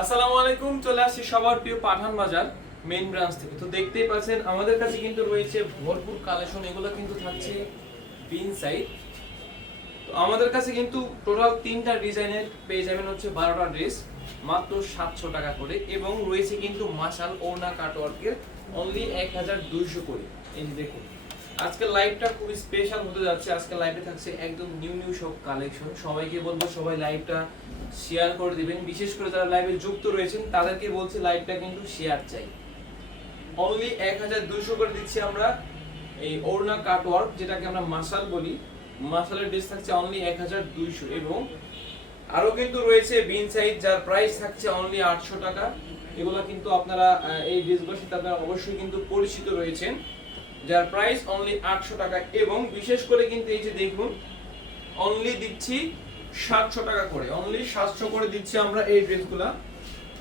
আসসালামু আলাইকুম, চলে আসছি সবার প্রিয় পাঠান বাজার মেইন ব্রাঞ্চ থেকে। তো দেখতেই পাচ্ছেন, আমাদের কাছে কিন্তু রয়েছে ভরপুর কালেকশন এগুলো কিন্তু থাকছে বিন সাইড তো আমাদের কাছে কিন্তু টোটাল তিনটা ডিজাইনের পেয়ে যাবেন হচ্ছে বারোটা ড্রেস মাত্র সাতশো টাকা করে। এবং রয়েছে কিন্তু মাসাল ওনা কাটওয়ার্কের অনলি এক হাজার দুইশো করে। এই দেখুন। আজকে লাইভটা খুবই স্পেশাল হতে যাচ্ছে। আজকে লাইভে থাকছে একদম নিউ নিউ সব কালেকশন সবাইকে বলব, সবাই লাইভটা শেয়ার করে দিবেন। বিশেষ করে যারা লাইভে যুক্ত রয়েছেন, তাদেরকে বলছি লাইভটা কিন্তু শেয়ার চাই। অনলি এক হাজার দুইশো করে দিচ্ছি আমরা এই ওড়না কাটওয়ার্ক যেটাকে আমরা মাসাল বলি। মাসালের ড্রেস থাকছে অনলি এক হাজার দুইশো। এবং আরও কিন্তু রয়েছে বিন সাইজ, যার প্রাইস থাকছে অনলি আটশো টাকা। এগুলো কিন্তু আপনারা এই ড্রেসগুলোর সাথে আপনারা অবশ্যই কিন্তু পরিচিত রয়েছেন। যার প্রাইস অনলি আটশো টাকা এবং বিশেষ করে কিন্তু এই যে দেখুন অনলি দিচ্ছি সাতশো টাকা করে অনলি সাতশো করে দিচ্ছি আমরা এই ড্রেসগুলা।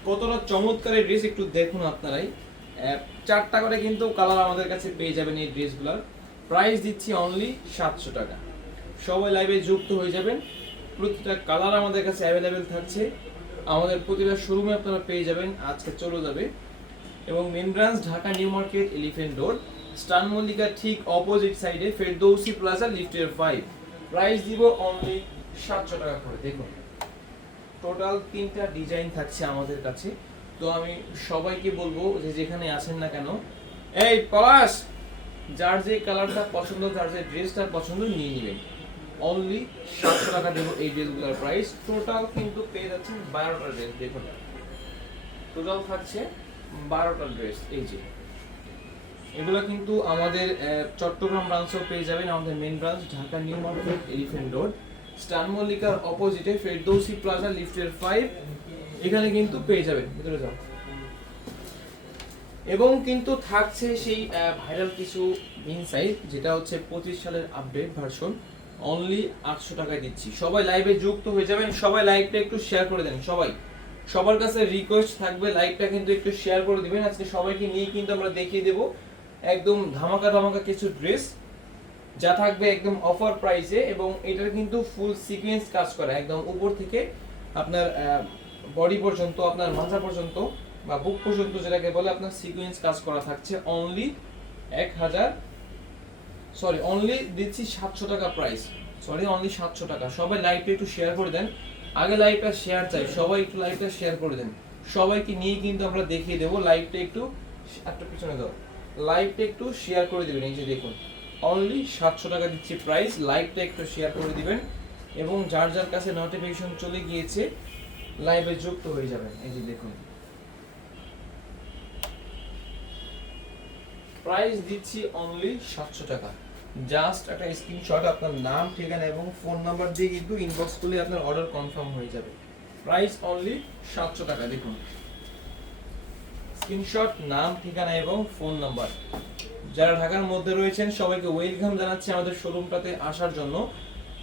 কতটা চমৎকার এই ড্রেস একটু দেখুন আপনারাই। চারটা করে কিন্তু কালার আমাদের কাছে পেয়ে যাবেন এই ড্রেসগুলার। প্রাইস দিচ্ছি অনলি সাতশো টাকা। সবাই লাইভে যুক্ত হয়ে যাবেন। প্রতিটা কালার আমাদের কাছে অ্যাভেলেবেল থাকছে। আমাদের প্রতিটা শোরুমে আপনারা পেয়ে যাবেন। আজকে চলে যাবে। এবং main branch Dhaka new market elephant road star Mallika ঠিক অপোজিট সাইডে ফেরদৌসি প্লাজা লিফটের ফাইভ প্রাইস দিব অনলি সাতশো টাকা করে, দেখুন। টোটাল তিনটা ডিজাইন থাকছে আমাদের কাছে। তো আমি সবাইকে বলব যে যেখানে আছেন না কেন, এই পলাশ! যার যে কালারটা পছন্দ যার যে ড্রেসটা পছন্দ, নিয়ে নেবেন। অনলি সাতশো টাকা দেবো এই ড্রেসগুলোর প্রাইস টোটাল কিন্তু পেয়ে যাচ্ছেন বারোটা ড্রেস দেখুন। টোটাল থাকছে বারোটা ড্রেস এই যে। এগুলো কিন্তু আমাদের চট্টগ্রাম ব্রাঞ্চও পেয়ে যাবেন, আমাদের main branch Dhaka new market elephant road star মল্লিকার অপোজিটে ফেরদৌসি প্লাজা লিফটের ফাইভ এখানে কিন্তু পেয়ে যাবেন, ভিতরে যাও। এবং কিন্তু থাকছে সেই ভাইরাল কিছু ইনসাইট যেটা হচ্ছে পঁচিশ সালের আপডেট ভার্সন অনলি আটশো টাকায় দিচ্ছি। সবাই লাইভে যুক্ত হয়ে যাবেন, সবাই লাইভটা একটু শেয়ার করে দেন, সবাই। সবার কাছে রিকোয়েস্ট থাকবে লাইভটা কিন্তু একটু শেয়ার করে দিবেন, আজকে সবাইকে নিয়ে কিন্তু আমরা দেখিয়ে দেব। একদম ধামাকা ধামাকা কিছু ড্রেস যা থাকবে একদম অফার প্রাইসে এবং এটার কিন্তু ফুল সিকোয়েন্স কাজ করা, একদম উপর থেকে আপনার বডি পর্যন্ত, আপনার মাথা পর্যন্ত বা বুক পর্যন্ত যেটাকে বলে আপনার সিকোয়েন্স কাজ করা থাকছে অনলি এক হাজার সরি অনলি দিচ্ছি সাতশো টাকা প্রাইস সরি অনলি সাতশো টাকা। সবাই লাইভটা একটু শেয়ার করে দেন। আগে লাইভটা শেয়ার চাই, সবাই একটু লাইভটা শেয়ার করে দেন। সবাইকে নিয়ে কিন্তু আমরা দেখিয়ে দেবো লাইভটা একটু, একটা পিছনে দাও। লাইভটা একটু শেয়ার করে দিবেন, এই যে দেখুন। অনলি সাতশো টাকা দিচ্ছি প্রাইস লাইভটা একটু শেয়ার করে দিবেন। এবং যার যার কাছে নোটিফিকেশন চলে গিয়েছে লাইভে যুক্ত হয়ে যাবেন, এই যে দেখুন। প্রাইস দিচ্ছি অনলি সাতশো টাকা। জাস্ট একটা স্ক্রিনশট আপনার নাম, ঠিকানা এবং ফোন নাম্বার দিয়ে কিন্তু ইনবক্স করলে আপনার অর্ডার কনফার্ম হয়ে যাবে। প্রাইস অনলি সাতশো টাকা, দেখুন। স্ক্রিনশট, নাম, ঠিকানা এবং ফোন নাম্বার। যারা ঢাকার মধ্যে রয়েছেন, সবাইকে ওয়েলকাম জানাচ্ছি আমাদের শোরুমটাতে আসার জন্য।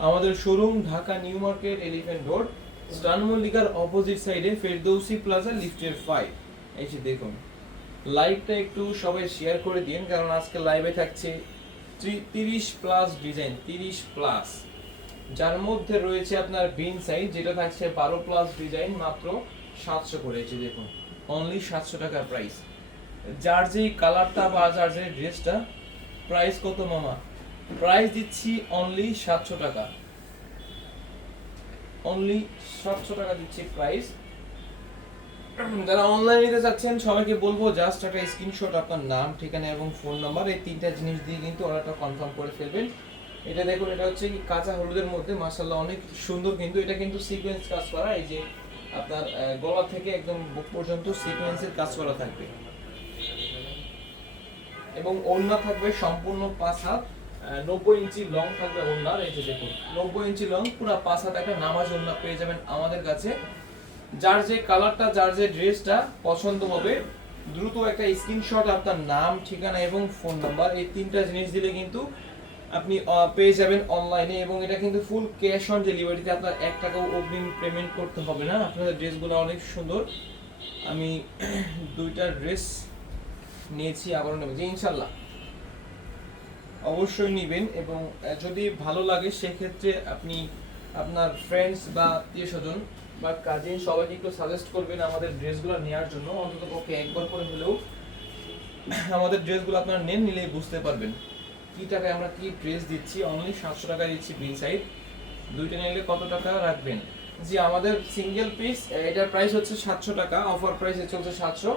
আমাদের showroom Dhaka New Market Elephant Road স্টান মল্লিকার অপোজিট সাইডে, ফেরদৌসি প্লাজা, লিফটের ফাইভ এই যে দেখুন, লাইভটা একটু সবাই শেয়ার করে দিন কারণ আজকে লাইভে থাকছে তিরিশ প্লাস ডিজাইন, তিরিশ প্লাস। যার মধ্যে রয়েছে আপনার বিন সাইজ, যেটা থাকছে বারো প্লাস ডিজাইন, মাত্র সাতশো করে। এই দেখুন অনলি সাতশো টাকার প্রাইস যার যে কালারটা বা যার যে ড্রেসটা প্রাইস কত মামা? প্রাইস দিচ্ছি অনলি সাতশো টাকা। অনলি সাতশো টাকা দিচ্ছি প্রাইস যারা অনলাইন নিতে চাচ্ছেন, সবাইকে বলব জাস্ট একটা স্ক্রিনশট আপনার নাম, ঠিকানা এবং ফোন নাম্বার এই তিনটা জিনিস দিয়ে কিন্তু অর্ডারটা কনফার্ম করে ফেলবেন। এটা দেখুন, এটা হচ্ছে কাঁচা হলুদের মধ্যে, মাশাআল্লাহ অনেক সুন্দর কিন্তু, এটা কিন্তু সিকোয়েন্স কাজ করা, এই যে আপনার গলা থেকে একদম বুক পর্যন্ত সিকোয়েন্সের কাজ করা থাকবে। এবং ওড়না থাকবে সম্পূর্ণ পাঁচ হাত নব্বই ইঞ্চি লং থাকবে ওড়নার, এই যে দেখুন, নব্বই ইঞ্চি লং পুরো পাঁচ হাত একটা নামাজ ওড়না পেয়ে যাবেন আমাদের কাছে। যার যে কালারটা যার যে ড্রেসটা পছন্দ হবে, দ্রুত একটা স্ক্রিনশট আপনার নাম, ঠিকানা এবং ফোন নাম্বার এই তিনটা জিনিস দিলে কিন্তু আপনি পেয়ে যাবেন অনলাইনে এবং এটা কিন্তু ফুল ক্যাশ অন ডেলিভারিতে আপনার এক টাকাও অগ্রিম পেমেন্ট করতে হবে না। আপনাদের ড্রেসগুলো অনেক সুন্দর। আমি দুইটা ড্রেস নিয়েছি, আবারও নেব। জি, ইনশাল্লাহ। অবশ্যই নেবেন এবং যদি ভালো লাগে সেক্ষেত্রে আপনি আপনার ফ্রেন্ডস বা আত্মীয় স্বজন বা কাজিন সবাইকে একটু সাজেস্ট করবেন আমাদের ড্রেসগুলো নেওয়ার জন্য। অন্তত পক্ষে একবার করে হলেও আমাদের ড্রেসগুলো আপনারা নেন, নিলেই বুঝতে পারবেন। কি টাকায় আমরা কি ড্রেস দিচ্ছি? অনলি সাতশো টাকা দিচ্ছি বিন সাইড দুইটা নিলে কত টাকা রাখবেন? জি, আমাদের সিঙ্গেল পিস এটার প্রাইস হচ্ছে সাতশো টাকা অফার প্রাইসে চলছে সাতশো।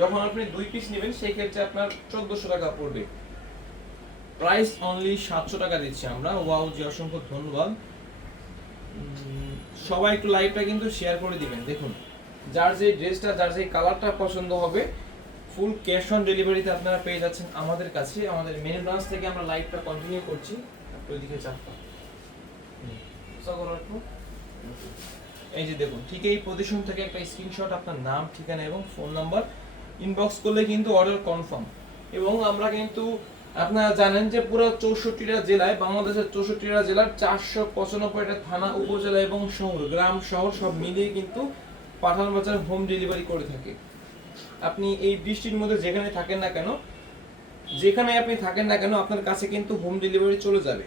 যখন আপনি দুই পিস নেবেন সেই ক্ষেত্রে আপনার চোদ্দশো টাকা পড়বে। প্রাইস অনলি সাতশো টাকা দিচ্ছি আমরা। ওয়াও জি, অসংখ্য ধন্যবাদ। সবাই একটু লাইভটা কিন্তু শেয়ার করে দিবেন। দেখুন, যার যে ড্রেসটা যার যে কালারটা পছন্দ হবে ফুল ক্যাশ অন ডেলিভারিতে আপনারা পেয়ে যাচ্ছেন আমাদের কাছে। আমাদের মেন ব্রাঞ্চ থেকে আমরা লাইভটা কন্টিনিউ করছি। ওইদিকে একটু। এই যে দেখুন, ঠিক এই পজিশন থেকে একটা স্ক্রিনশট আপনার নাম, ঠিকানা এবং ফোন নাম্বার ইনবক্স করলে কিন্তু অর্ডার কনফার্ম এবং আমরা কিন্তু, আপনারা জানেন যে পুরো চৌষট্টিটা জেলায়, বাংলাদেশের চৌষট্টিটা জেলার চারশো পঁচানব্বইটা থানা, উপজেলা এবং শহর, গ্রাম, শহর সব মিলিয়ে কিন্তু পাঠান বাজার হোম ডেলিভারি করে থাকে। আপনি এই বৃষ্টির মধ্যে যেখানে থাকেন না কেন, যেখানে আপনি থাকেন না কেন, আপনার কাছে কিন্তু হোম ডেলিভারি চলে যাবে।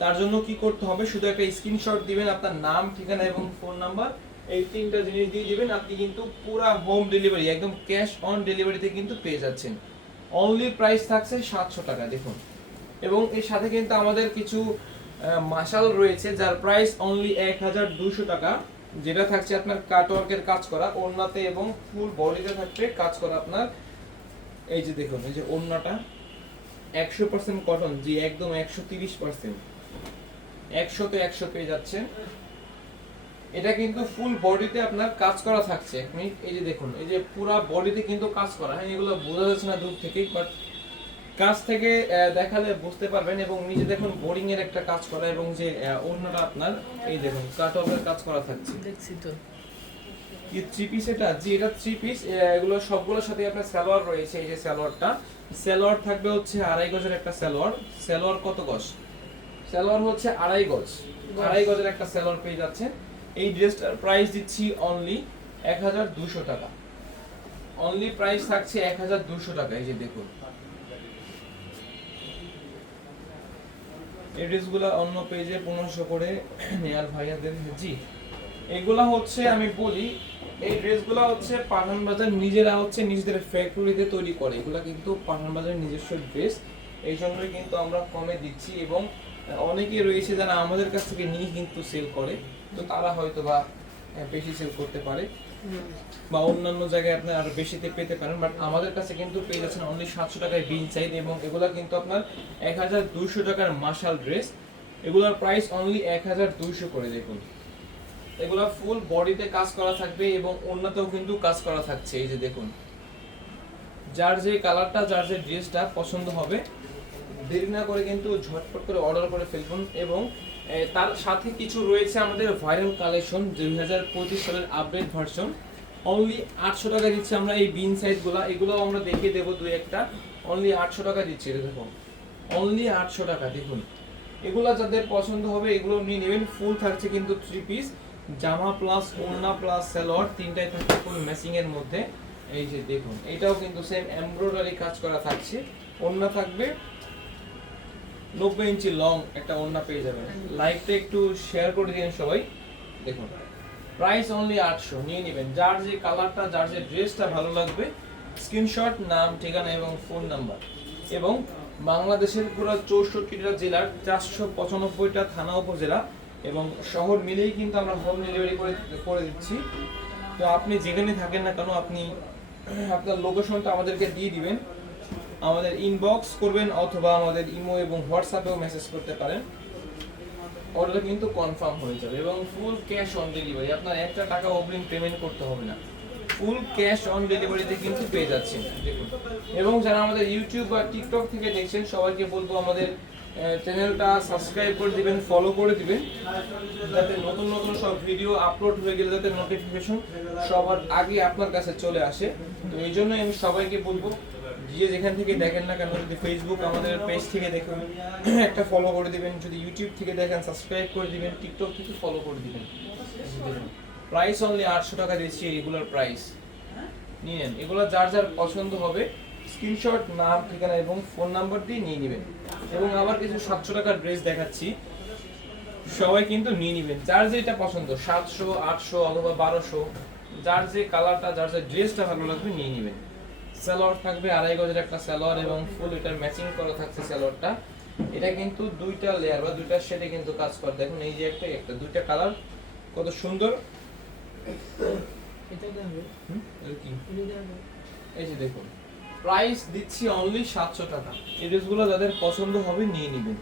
তার জন্য কি করতে হবে? শুধু একটা স্ক্রিনশট দিবেন, আপনার নাম, ঠিকানা এবং ফোন নাম্বার এই তিনটা জিনিস দিয়ে দিবেন, আপনি কিন্তু পুরো হোম ডেলিভারি একদম ক্যাশ অন ডেলিভারিতে কিন্তু পেয়ে যাচ্ছেন। অনলি প্রাইস থাকছে সাতশো টাকা, দেখুন। এবং এর সাথে কিন্তু আমাদের কিছু মাসাল রয়েছে, যার প্রাইস অনলি এক হাজার দুশো টাকা। যেটা থাকছে আপনার কাটওয়ার্কের কাজ করা, ওড়নাতে এবং ফুল বডিতে থাকবে কাজ করা আপনার, এই যে দেখুন, এই যে ওড়নাটা, একশো পার্সেন্ট কটন জি, একদম একশো তিরিশ পার্সেন্ট একশোতে একশো পেয়ে যাচ্ছেন। এটা কিন্তু ফুল বডিতে আপনার কাজ করা থাকছে। এক এই যে দেখুন, এই যে পুরা বডিতে কিন্তু কাজ করা। হ্যাঁ এগুলো বোঝা যাচ্ছে না দূর থেকে বাট কাজ থেকে দেখালে বুঝতে পারবেন এবং নিজে দেখুন বোরিং এর একটা কাজ করা এবং যে ওড়নাটা আপনার এই দেখুন কাট অফের কাজ করা থাকছে। দেখছি তো। থ্রি পিস এটা? জি এটা থ্রি পিস এগুলো সবগুলোর সাথে আপনার সালোয়ার রয়েছে এই যে সালোয়ারটা। সালোয়ার থাকবে হচ্ছে আড়াই গজের একটা সালোয়ার। সালোয়ার কত গজ? সালোয়ার হচ্ছে আড়াই গজ। আড়াই গজের একটা সালোয়ার পেয়ে যাচ্ছে এই ড্রেসটার প্রাইস দিচ্ছি অনলি এক হাজার দুশো টাকা। অনলি প্রাইস থাকছে এক হাজার দুশো টাকা এই যে দেখুন। এই ড্রেসগুলো অন্য পেজে পনেরোশো করে নেয়ার ভাইয়াদের জি। এগুলা হচ্ছে আমি বলি, এই ড্রেসগুলো হচ্ছে পাঠান বাজার নিজেরা হচ্ছে নিজেদের ফ্যাক্টরিতে তৈরি করে। এগুলা কিন্তু পাঠান বাজার নিজস্ব ড্রেস এই জন্যই কিন্তু আমরা কমে দিচ্ছি এবং অনেকে রয়েছে যারা আমাদের কাছ থেকে নিয়ে কিন্তু সেল করে, তো তারা হয়তো বা বেশি সেল করতে পারে। বা অন্যান্য জায়গায় আপনি আরও বেশিতে পেতে পারেন বাট আমাদের কাছে কিন্তু পেয়ে যাচ্ছেন অনলি সাতশো টাকায় বিন চাইদ এবং এগুলো কিন্তু আপনার এক হাজার দুইশো টাকার মার্শাল ড্রেস এগুলোর প্রাইস অনলি এক হাজার দুইশো করে, দেখুন। এগুলা ফুল বডিতে কাজ করা থাকবে এবং অন্যতেও কিন্তু কাজ করা থাকছে, এই যে দেখুন। যার যে কালারটা, যার যে ড্রেসটা পছন্দ হবে, দেরি না করে কিন্তু ঝটপট করে অর্ডার করে ফেলবেন এবং তার সাথে কিছু রয়েছে আমাদের ভাইরাল কালেকশন দুই হাজার পঁচিশ সালের আপডেট ভার্সন অনলি আটশো টাকা দিচ্ছি আমরা এই বিন সাইজগুলো এগুলো আমরা দেখিয়ে দেবো দুই একটা। অনলি আটশো টাকা দিচ্ছি এটা দেখুন। অনলি আটশো টাকা, দেখুন। এগুলো যাদের পছন্দ হবে, এগুলো নিয়ে নেবেন। ফুল থাকছে কিন্তু থ্রি পিস জামা প্লাস ওড়না প্লাস সালোয়ার, তিনটাই থাকছে ফুল ম্যাচিং এর মধ্যে। এই যে দেখুন, এটাও কিন্তু সেম এমব্রয়ডারি কাজ করা থাকছে। ওড়না থাকবে নব্বই ইঞ্চি লং একটা ওড়না পেয়ে যাবেন। লাইভটা একটু শেয়ার করে দিন সবাই। দেখুন প্রাইস অনলি আটশো, নিয়ে নেবেন। যার যে কালারটা যার যে ড্রেসটা ভালো লাগবে স্ক্রিনশট নাম, ঠিকানা এবং ফোন নাম্বার এবং বাংলাদেশের পুরো চৌষট্টিটা জেলার চারশো পঁচানব্বইটা থানা উপজেলা এবং শহর মিলেই কিন্তু আমরা হোম ডেলিভারি করে করে দিচ্ছি। তো আপনি যেখানে থাকেন না কেন, আপনি, আপনার লোকেশনটা আমাদেরকে দিয়ে দিবেন। আমাদের ইনবক্স করবেন অথবা আমাদের ইমো এবং হোয়াটসঅ্যাপেও মেসেজ করতে পারেন। অর্ডার কিন্তু কনফার্ম হয়ে যাবে এবং ফুল ক্যাশ অন ডেলিভারি আপনার একটা টাকা অগ্রিম পেমেন্ট করতে হবে না। ফুল ক্যাশ অন ডেলিভারিতে কিন্তু পেয়ে যাচ্ছেন, দেখুন। এবং যারা আমাদের ইউটিউব বা টিকটক থেকে দেখছেন, সবাইকে বলব আমাদের চ্যানেলটা সাবস্ক্রাইব করে দিবেন ফলো করে দিবেন। যাতে নতুন নতুন সব ভিডিও আপলোড হয়ে গেলে যাতে নোটিফিকেশন সবার আগে আপনার কাছে চলে আসে। তো এই জন্যই আমি সবাইকে বলব যে যেখান থেকে দেখেন না কেন, যদি ফেসবুক আমাদের পেজ থেকে দেখুন, একটা ফলো করে দিবেন, যদি ইউটিউব থেকে দেখেন সাবস্ক্রাইব করে দিবেন টিকটক থেকে ফলো করে দিবেন। প্রাইস অনলি আটশো টাকা দিচ্ছি রেগুলার প্রাইস নিয়ে নেন। এগুলো যার যার পছন্দ হবে স্ক্রিনশট নাম, ঠিকানা এবং ফোন নাম্বার দিয়ে নিয়ে নেবেন। এবং আবার কিছু সাতশো টাকার ড্রেস দেখাচ্ছি, সবাই কিন্তু নিয়ে নেবেন। যার যেটা পছন্দ, সাতশো, আটশো অথবা বারোশো, যার যে কালারটা যার যে ড্রেসটা ভালো লাগবে, নিয়ে নেবেন। সালোয়ার থাকবে আড়াই গজের একটা সালোয়ার এবং ফুল এটার ম্যাচিং করা থাকছে সালোয়ারটা এটা কিন্তু দুইটা লেয়ার বা দুইটা শেডে কিন্তু কাজ করে। দেখুন এই যে একটা একটা দুইটা কালার কত সুন্দর। এটা এটা এটা এই যে দেখুন প্রাইস দিচ্ছি অনলি সাতশো টাকা। এই ড্রেসগুলো যাদের পছন্দ হবে নিয়ে নেবেন।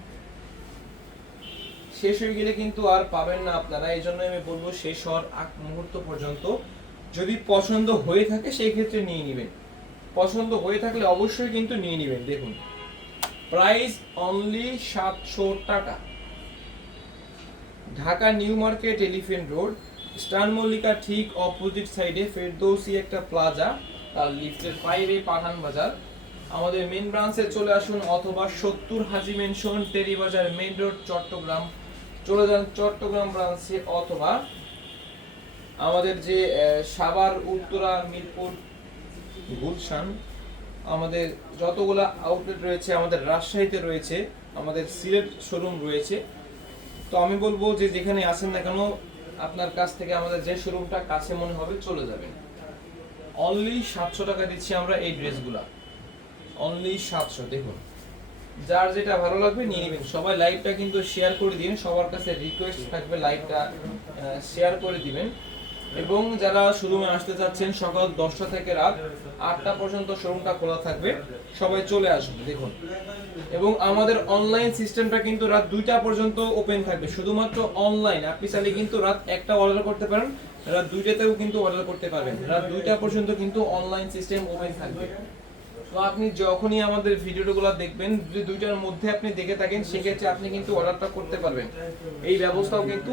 শেষ হয়ে গেলে কিন্তু আর পাবেন না আপনারা। এই জন্য আমি বলব শেষ হওয়ার আগ মুহূর্ত পর্যন্ত যদি পছন্দ হয়ে থাকে সেই ক্ষেত্রে নিয়ে নেবেন। পছন্দ হয়ে থাকলে অবশ্যই কিন্তু নিয়ে নেবেন, দেখুন। প্রাইস অনলি সাতশো টাকা। Dhaka new market elephant road, star Mallika ঠিক অপোজিট সাইডে ফেরদৌসি একটা প্লাজা, তার লিফটের বাইরে পাঠান বাজার। আমাদের মেন ব্রাঞ্চে চলে আসুন অথবা সত্তর হাজি মেনশন টেরি বাজার মেন রোড চট্টগ্রাম। চলে যান চট্টগ্রাম ব্রাঞ্চে অথবা আমাদের যে সাভার, উত্তরা, মিরপুর গুলশান। আমাদের যতগুলা আউটলেট রয়েছে, আমাদের রাজশাহীতে রয়েছে, আমাদের সিলেট শোরুম রয়েছে। তো আমি বলব যে, যেখানে আসেন না কেন, আপনার কাছ থেকে আমাদের যে শোরুমটা কাছে মনে হবে, চলে যাবেন। অনলি সাতশো টাকা দিচ্ছি আমরা এই ড্রেসগুলা। অনলি সাতশো, দেখুন। যার যেটা ভালো লাগবে, নিয়ে নেবেন। সবাই লাইভটা কিন্তু শেয়ার করে দিন সবার কাছে রিকোয়েস্ট থাকবে লাইভটা শেয়ার করে দিবেন। এবং যারা শোরুমে আসতে চাচ্ছেন সকাল দশটা থেকে রাত আটটা পর্যন্ত শোরুমটা খোলা থাকবে। সবাই চলে আসবে দেখুন। এবং আমাদের অনলাইন সিস্টেমটা কিন্তু রাত দুইটা পর্যন্ত ওপেন থাকবে। শুধুমাত্র অনলাইন আপনি চাইলে কিন্তু রাত একটা অর্ডার করতে পারেন, রাত দুইটাতেও কিন্তু অর্ডার করতে পারবেন। রাত দুইটা পর্যন্ত কিন্তু অনলাইন সিস্টেম ওপেন থাকবে। তো আপনি যখনই আমাদের ভিডিওগুলো দেখবেন, যদি দুইটার মধ্যে আপনি দেখে থাকেন, সেক্ষেত্রে আপনি কিন্তু অর্ডারটা করতে পারবেন। এই ব্যবস্থাও কিন্তু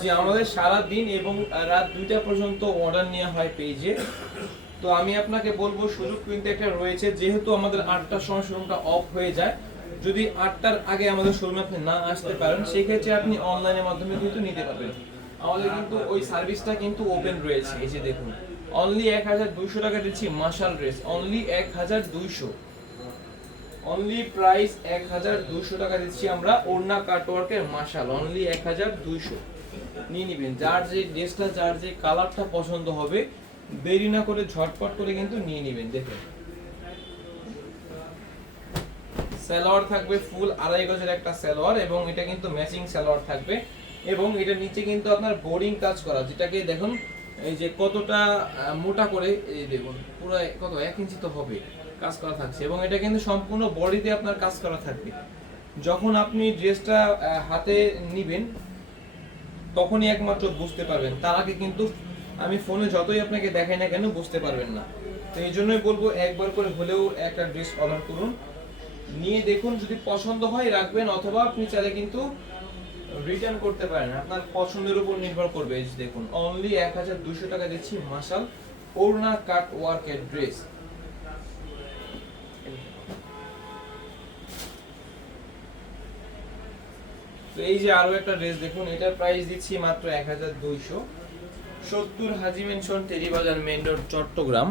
যে আমাদের সারা দিন এবং রাত দুইটা পর্যন্ত অর্ডার নেওয়া হয় পেজে তো আমি আপনাকে বলব, সুযোগ কিন্তু একটা রয়েছে, যেহেতু আমাদের আটটার সময় শোরুমটা অফ হয়ে যায়। যদি আটটার আগে আমাদের শোরুমে আপনি না আসতে পারেন, সেক্ষেত্রে আপনি অনলাইনের মাধ্যমে কিন্তু নিতে পারবেন। আমাদের কিন্তু ওই সার্ভিসটা কিন্তু ওপেন রয়েছে, এই যে দেখুন। অনলি এক হাজার দুইশো টাকা দিচ্ছি মার্শাল ড্রেস অনলি এক হাজার দুইশো। অনলি প্রাইস এক হাজার দুইশো টাকা দিচ্ছি আমরা ওড়না কাটওয়ার্কের মার্শাল অনলি এক হাজার দুইশো। নিয়ে নিবেন। যার যে ড্রেসটা যার যে কালারটা পছন্দ হবে, দেরি না করে ঝটপট করে কিন্তু নিয়ে নিবেন, দেখুন। সালোয়ার থাকবে ফুল আড়াই গজের একটা সালোয়ার এবং এটা কিন্তু ম্যাচিং সালোয়ার থাকবে এবং এটা নিচে কিন্তু আপনার বোর্ডিং কাজ করা, যেটাকে দেখুন, এই যে কতটা মোটা করে, এই দেখুন, পুরো কত এক ইঞ্চি তো হবে, কাজ করা থাকছে এবং এটা কিন্তু সম্পূর্ণ বডিতে আপনার কাজ করা থাকবে। যখন আপনি ড্রেসটা হাতে নিবেন তখনই একমাত্র বুঝতে পারবেন। তার আগে কিন্তু আমি ফোনে যতই আপনাকে দেখাই না কেন বুঝতে পারবেন না। তো এই জন্যই বলব, একবার করে হলেও একটা ড্রেস অর্ডার করুন। নিয়ে দেখুন, যদি পছন্দ হয় রাখবেন, অথবা আপনি চাইলে কিন্তু রিটার্ন করতে পারেন। আপনার পছন্দের উপর নির্ভর করবে। এই দেখুন অনলি এক হাজার দুশো টাকা দিচ্ছি মাসাল ওড়না কাট ওয়ার্কের ড্রেস তো এই যে আরও একটা ড্রেস দেখুন, এটার প্রাইস দিচ্ছি মাত্র এক হাজার দুইশো। সত্তর Haji mansion Teribazar main road, Chattogram.